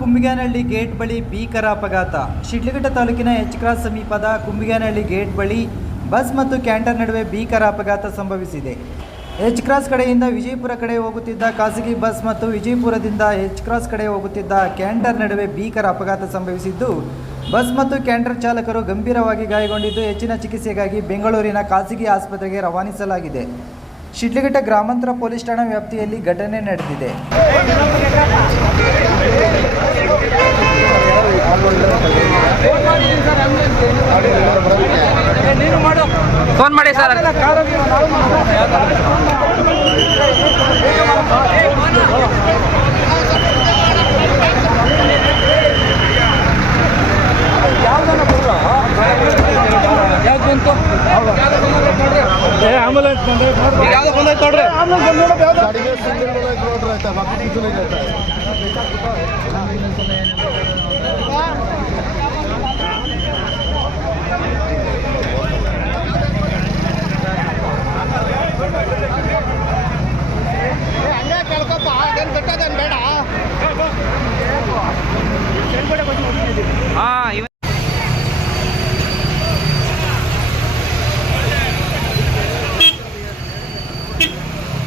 ಕುಂಬಿಗಾನಹಳ್ಳಿ gate ಬಳಿ ಭೀಕರ ಅಪಘಾತ. ಶಿಡ್ಲಘಟ್ಟ ತಾಲೂಕಿನ ಎಚ್ ಕ್ರಾಸ್ ಸಮೀಪದ ಕುಂಬಿಗಾನಹಳ್ಳಿ ಗೇಟ್ ಬಳಿ ಬಸ್ ಮತ್ತು ಕ್ಯಾಂಟರ್ ನಡುವೆ ಭೀಕರ ಅಪಘಾತ ಸಂಭವಿಸಿದೆ. ಎಚ್ ಕ್ರಾಸ್ ಕಡೆಯಿಂದ ವಿಜಯಪುರ ಕಡೆ ಹೋಗುತ್ತಿದ್ದ ಖಾಸಗಿ ಬಸ್ ಮತ್ತು ವಿಜಯಪುರದಿಂದ ಎಚ್ ಕ್ರಾಸ್ ಕಡೆ ಹೋಗುತ್ತಿದ್ದ ಕ್ಯಾಂಟರ್ ನಡುವೆ ಭೀಕರ ಅಪಘಾತ ಸಂಭವಿಸಿದ್ದು, ಬಸ್ ಮತ್ತು ಕ್ಯಾಂಟರ್ ಚಾಲಕರು ಗಂಭೀರವಾಗಿ ಗಾಯಗೊಂಡಿದ್ದು ಹೆಚ್ಚಿನ ಚಿಕಿತ್ಸೆಗಾಗಿ ಬೆಂಗಳೂರಿನ ಖಾಸಗಿ ಆಸ್ಪತ್ರೆಗೆ ರವಾನಿಸಲಾಗಿದೆ. ಶಿಡ್ಲಘಟ್ಟ ಗ್ರಾಮಾಂತರ ಪೊಲೀಸ್ ಠಾಣಾ ವ್ಯಾಪ್ತಿಯಲ್ಲಿ ಘಟನೆ ನಡೆದಿದೆ. ಫೋನ್ ಮಾಡಿ ಸರ್. ಆಂಬುಲೆನ್ಸ್ ಯಾವ್ದೋ ಬಂದೈತೆ ನೋಡ್ರಿ. ಸಿಂಗಲ್ ಬೋರ್ಡ್ ನೋಡ್ರಿ Ah, even